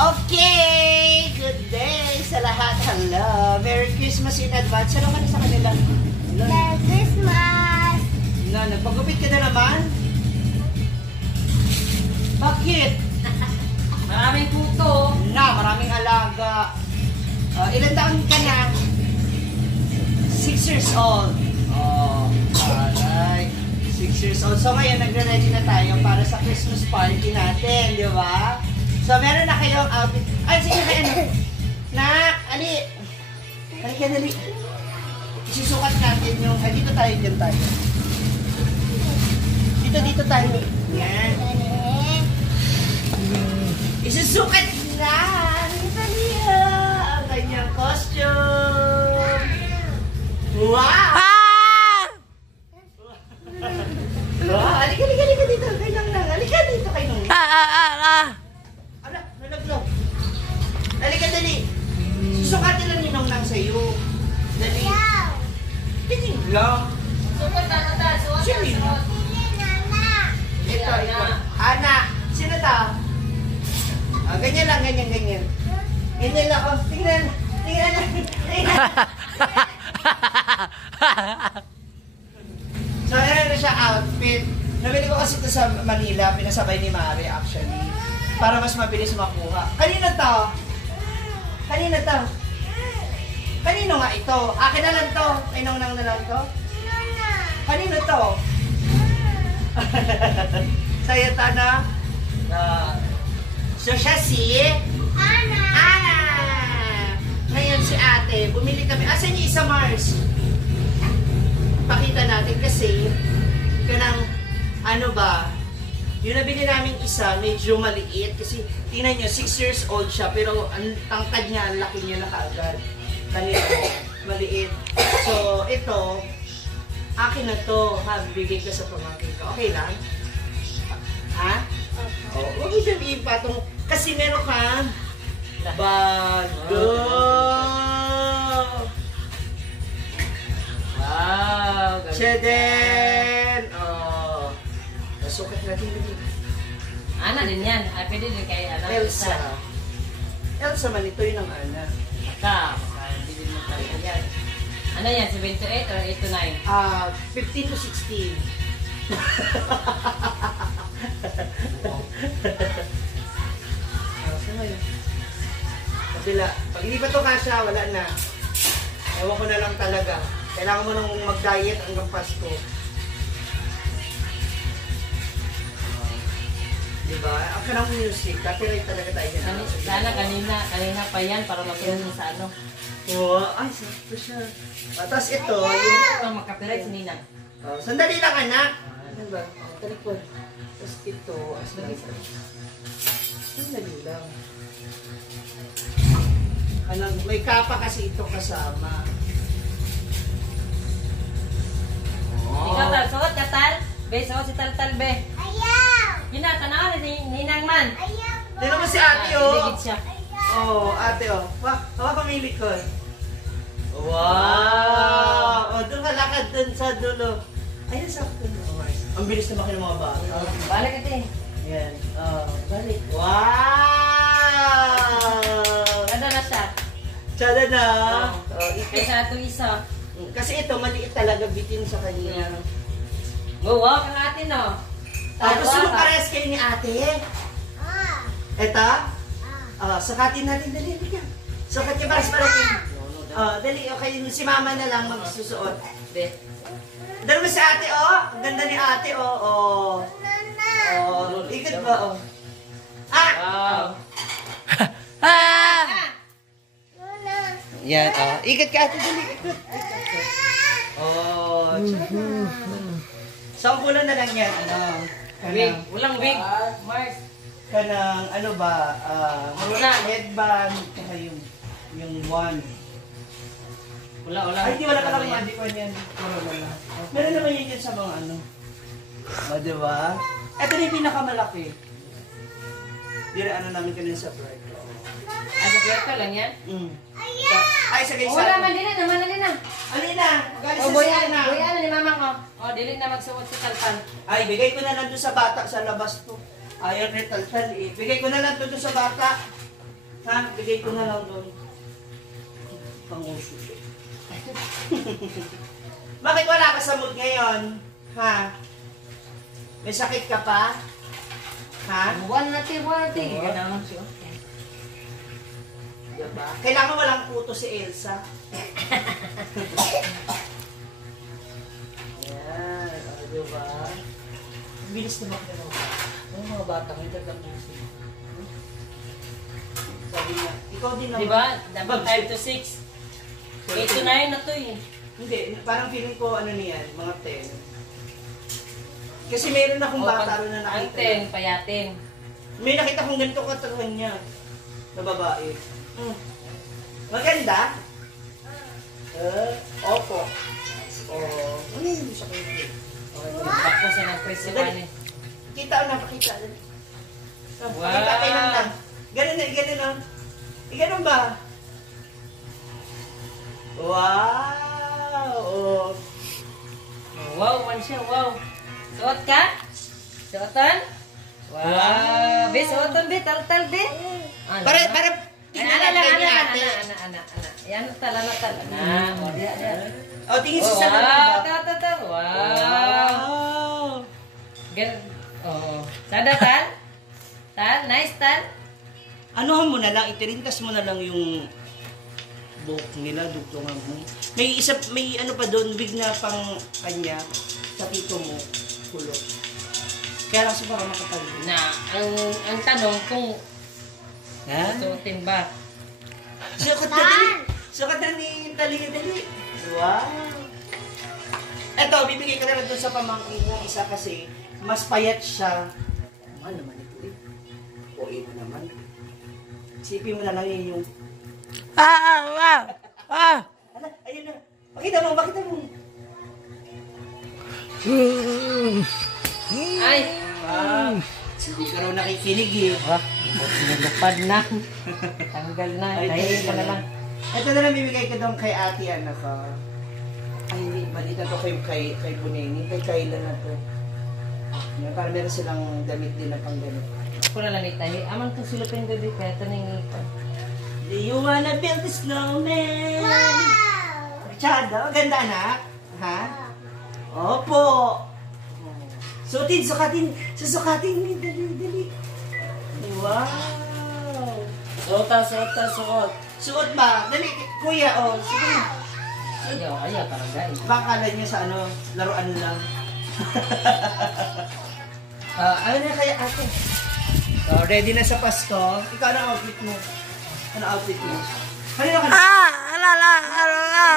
Okay! Good day sa lahat. Hello! Merry Christmas in advance. Ano ka na sa kanila? Merry Christmas! No, nagpagupit ka na naman? Bakit? Maraming puto. Maraming alaga. Ilan taon ka na? 6 years old. Oh, alright. 6 years old. So ngayon, nagre-ready na tayo para sa Christmas party natin, di ba? So meron na kayong outfit. Ay, sige kayo na. Nak, ali. Halika, dali. Isusukat natin yung... Ay, dito tayo, dyan tayo. Dito tayo. Yan. Isusukat na ni Talia ang kanyang costume. Wow! Wow! Halika dito. Kay Nang. Halika dito kay Nang. Ala, nalaglag. Halika, dali. Susukatin lang ni Nang sa'yo. Dali. Tingin lang. Sukat na ito. Sige. Ito. Ana, sino to? Ganyan lang, ganyan. Ganyan lang, oh. Tingnan. So, ayan na siya outfit. Nabili ko kasi ito sa Manila, pinasabay ni Mari actually. Para mas mabilis makuha. Kanino to? Kanino nga ito? Akin na lang to. Ay, Nang na lang to? Kanino to? Sa'yo to, na? So, siya si... Ana! Ngayon si ate, bumili kami. Asan yung isa, Mars? Pakita natin kasi kanang ano ba, yung nabili namin isa, medyo maliit. Kasi tingnan nyo, 6 years old siya, pero ang tangkad niya, ang laki niya na kaagad. Kanito, maliit. So, ito, akin na to, ha? Bigay ko sa pamangkin ko. Okay lang? Ha? Oh, huwag mo sabihin pa itong, kasi meron ka bago. Wow! Cheden! Oh. Nasukat natin dito. Ana din yan. Ay, pwede din kay Elsa. Elsa man ito yun ang Ana. Hindi mo tayo yan. Ano yan? 78 or 8 to 9? 15 to 16. Saan yun? Kabila. Pag hindi pa ito kasya, wala na. Ewan ko na lang talaga. Kailangan mo nang mag-diet hanggang Pasko. Diba? Ang kanang music, copyright talaga tayo dyan. Sana kanina pa yan para masunod mo sa ano. Oo, ay, sakto siya. Tapos ito, yung... Ito ang mag-copyright si Nina. Sandali lang, anak. Ano ba? Talikod. Tapos ito, sandali lang. May kapa kasi ito kasama. Ikaw tal, suot ka tal. Be, suot si Tal be. Ayaw! Yun na, tanawan ni Ninang man. Ayaw! Tignan mo si ate, oh. Ligid siya. Oh, ate, oh. Hawa pamili ko. Wow! Oh, doon ka lakad doon sa dulo. Ayan, sakto na. Ang bilis na ng mga bata. Balik ka din. Ayan. Oh, balik. Wow! Ganda na siya. Tsada na. Kaysa na ito isa. Kasi ito, maliit talaga bitin sa kanya. Wow, ka natin no. Gusto mo pares kayo ni ate? Ito? Sukatin natin. Dali. Sukat niya pares. Dali, okay. Si mama na lang magsusuot. Dali mo si ate, oh. Ang ganda ni ate, oh. Ikot ba, oh. Wow. Yan, oh. Ikot ka, ate. Dali, ikot. Oh, Saan kulang na lang yan, ano? Wig. Walang wig. Mars. Kanang, ano ba, Wala. headband, saka yung one. Wala. Ay, di wala ka lang magic one yan. Wala. Meron naman yun sa mga ano. O, diba? Ito na yung pinakamalaki. Diraan na namin kanina sa break. Ay, sa kwerto lang yan? Ay, sa guys. Wala man, dili naman na. Alina, galing sa Boyan sila na. ni mama ko. Dili na magsuot si Talpan. Ay, bigay ko na lang doon sa bata sa labas to. Ayaw ni Taltal eh. Bigay ko na lang doon sa bata. Ha? Bigay ko na lang doon. Panguso. Bakit wala ka sa mood ngayon? Ha? May sakit ka pa? Ha? One natin. Ganun siya. Diba? Kailangan walang puto si Elsa. Yan. O, diba? Bilis na magdalaw. Ang mga bata ngayon nagkapusin. Sabi niya, ikaw din naman. Diba? Dapat 5 to 6. 8 to 9 na to eh. Hindi, parang feeling ko ano niyan, mga 10. Kasi meron akong bata rin na Ang nakita. 10, payatin. May nakita kong ganito katawan niya. Na babae. Maganda? Opo. Oh, ano yung hindi siya kayo? Okay, bakit sa nag-press Dali. eh. Kita na, pakita. Wow. Pakita kayo lang. Ganun na, ganun na. Ganun ba? Wow! Oh. Wow, man siya, wow. Suot ka? Suotan? Wow. Be, suotan, be. Tal, be. Ano? Para tingnan natin ni ate. Ana. Yan, tala. O, diya. O, tingin sa Wow, salamin ba? ta. Wow. Wow! Oh. Sada, tal? Tal, nice, tal. Anuhan mo na lang, itirintas mo na lang yung buhok nila, dugtungan mo. May ano pa doon, big na pang kanya, sa tito mo, kulot. Kaya lang siya para makapal. Na, ang tanong kung Ha? suotin ba? Sukat na ni dali. Wow! Eto, bibigay ko na lang doon sa pamangkin mo isa kasi mas payat siya. Mahal naman ito eh. O ito naman. Isipin mo na lang yun yung... Ala, ayun na. Pakita mo. Ay! Hindi ka raw nakikinig eh. Sinulupad na. Tanggal na. Dahil ka na lang. Ito na lang bibigay ko doon kay ate, anak ko. Ay, hindi. Balita to kay Buneni. Kay Kayla na to. Yan, para meron silang damit din na pang damit. Ako na lang itahi. Aman kong silupin ko dito. Kaya taning ito. Do you wanna build a snowman? Chado, ganda anak. Ha? Opo. Sukatin mo. Dali. Wow. Suot. Suot ba? Dali, kuya, oh. Sige. Ayaw, parang guys. Baka kala niya sa ano, laruan lang. Ano na kaya ate? So, ready na sa Pasko. Ikaw, ano outfit mo? Ano outfit mo? Kanina ka na?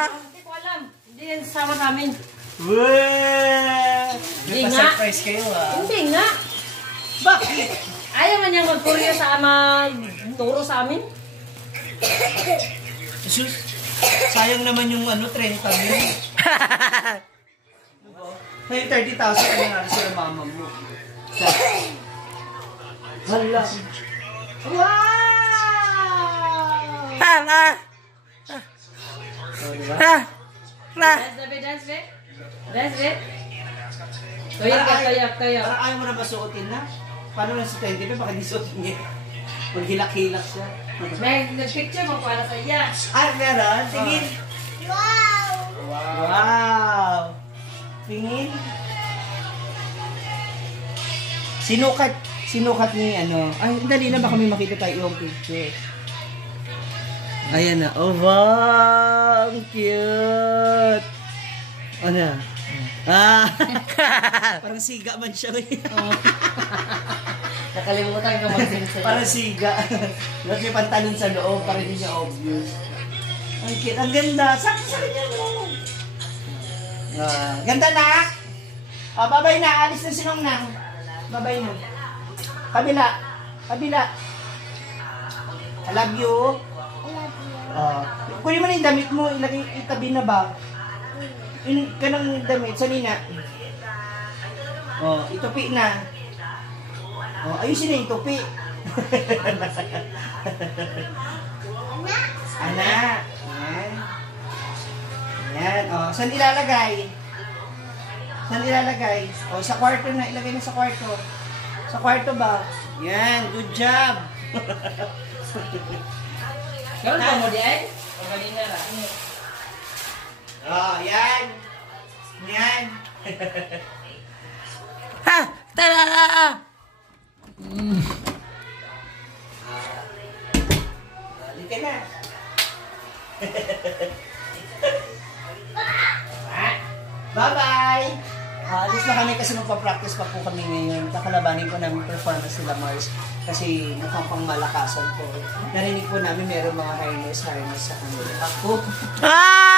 Hindi ko alam. Hindi yan sama sa amin. Weh! Hindi May nga. pa-surprise kayo ah. Hindi nga. Bakit? Ayaw man niyang magkuryo sa turo sa amin. Sus, sayang naman yung ano, 30 mo. Kaya 30,000 ka na sa mama mo. Hala. Wow! Oh, diba? Dance, be. Kayak. Parang ayaw mo na ba suotin na? Paano na si 20 pa? Baka di suotin niya. Maghilak-hilak siya. May nag-picture mo para sa iya. Meron? Tingin. Wow! Tingin. Sinukat ni ano. Ay, dali na baka may makita tayo yung picture. Ayan na. Oh, wow! Ang cute! Ano? Parang siga man siya. Nakalimutan ko mag-sensor. Parang siga. Lahat may pantalon sa loob para hindi niya obvious. Ang cute. Ang ganda. Sakit sa kanya mo. Ganda na. Babay na. Alis na sinong nang. Babay na. Kabila. I love you. Kunin mo na yung damit mo. Itabi na ba? Kanang damit. Sanina. Itupi na. Ayusin na yung tupi. Anak. Yan. Saan ilalagay? Sa kwarto na. Ilagay na sa kwarto. Sa kwarto ba? Yan. Good job. Karon pa mo di ay? O kanina ra. Oh, yan. Yan. Ha! Tara! Hindi ka na. Bye-bye! Alis na kami kasi magpa-practice pa po kami ngayon. Kakalabanin po namin performance nila Mars kasi mukhang pang malakasan po. Narinig po namin meron mga harness sa kanila. Ako. Ah!